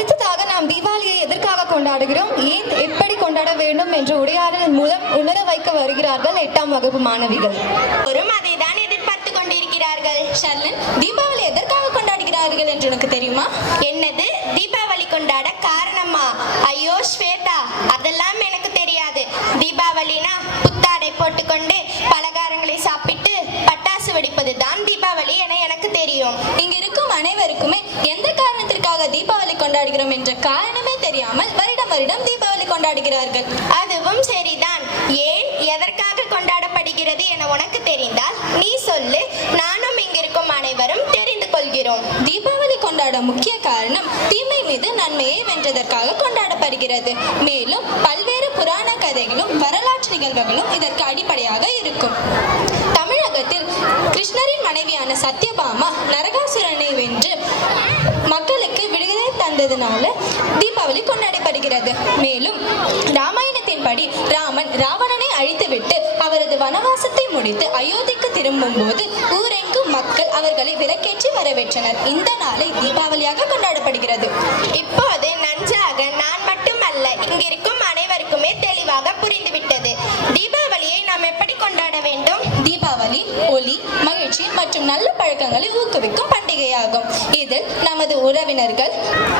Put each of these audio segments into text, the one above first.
அடுத்ததாக நாம் தீபாவளியை எதற்காக கொண்டாடுகிறோம், ஏன் எப்படி கொண்டாட வேண்டும் என்ற உரையாடல் மூலம் உணர வைக்க வருகிறார்கள் 8ஆம் வகுப்பு மாணவிகள். அதை தான் எதிர்பார்த்து கொண்டிருக்கிறார்கள். ஷர்லின், தீபாவளி எதற்காக கொண்டாடுகிறார்கள் என்று உனக்கு தெரியுமா? என்னது, தீபாவளி கொண்டாட காரணமா? ஐயோ ஸ்வேதா, அதெல்லாம் எனக்கு தெரியாது. தீபாவளினா புத்தாடை போட்டுக்கொண்டு பலகாரங்களை சாப்பிட்டு பட்டாசு வெடிப்பது தான் தீபாவளி என எனக்கு தெரியும். இங்க இருக்கும் அனைவருக்குமே எந்த காரணத்திற்காக தீபாவளி கொண்டாடுகிறோம் என்ற காரணமே தெரியாமல் வருடம் வருடம் தீபாவளி கொண்டாடுகிறார்கள். அதுவும் சரிதான். ஏன், எதற்காக கொண்டாடப்படுகிறது என உனக்கு தெரிந்தால் நீ சொல்லு, நானும் இங்கிருக்கும் அனைவரும் தெரிந்து கொள்கிறோம். தீபாவளி கொண்டாட முக்கிய காரணம் தீமை மீது நன்மையை வென்றதற்காக கொண்டாடப்படுகிறது. மேலும் பல்வேறு புராண கதைகளும் வரலாற்று நிகழ்வுகளும் இதற்கு அடிப்படையாக இருக்கும். தமிழகத்தில் கிருஷ்ணரின் மனைவியான சத்யபாமா நரகாசுரனை வென்று மக்களுக்கு விடுதலை தந்ததுனால தீபாவளி கொண்டாடப்படுகிறது. மேலும் ராமாயணத்தின்படி ராமன் ராவணனை அழித்துவிட்டு அவரது வனவாசத்தை முடித்து அயோத்திக்கு திரும்பும் போது ஊரெங்கும் மக்கள் அவர்களை விளக்கேற்றி வரவேற்றனர். இந்த நாளை தீபாவளியாக கொண்டாடப்படுகிறது. இப்போது நன்றாக நான் மட்டுமல்ல, இங்கிருக்கும் அனைவருக்குமே தெளிவாக புரிந்துவிட்டது. தீபாவளியை நாம் எப்படி கொண்டாட வேண்டும்? தீபாவளி ஒளி, மகிழ்ச்சி மற்றும் நல்ல பழக்கங்களை ஊக்குவிக்கும் பண்டிகையாகும். இதில் நமது உறவினர்கள்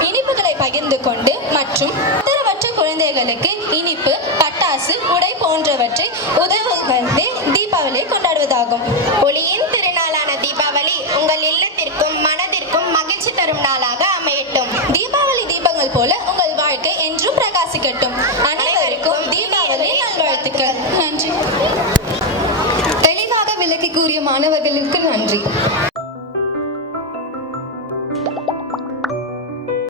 இனிப்புகளை பகிர்ந்து கொண்டு மற்றும் ஆதரவற்ற குழந்தைகளுக்கு இனிப்பு, பட்டாசு, உடை போன்றவற்றை உதவுவதே தீபாவளியை கொண்டாடுவதாகும். ஒளியின் திருநாளான தீபாவளி உங்கள் இல்லத்திற்கும் மனதிற்கும் மகிழ்ச்சி தரும் நாளாக அமையட்டும். தீபாவளி தீபங்கள் போல உங்கள் வாழ்க்கை என்றும் பிரகாசிக்கட்டும். அனைவருக்கும் தீபாவளி நல்வாழ்த்துக்கள். நன்றி. தெளிவாக விளக்கி கூறிய மாணவர்களுக்கு நன்றி.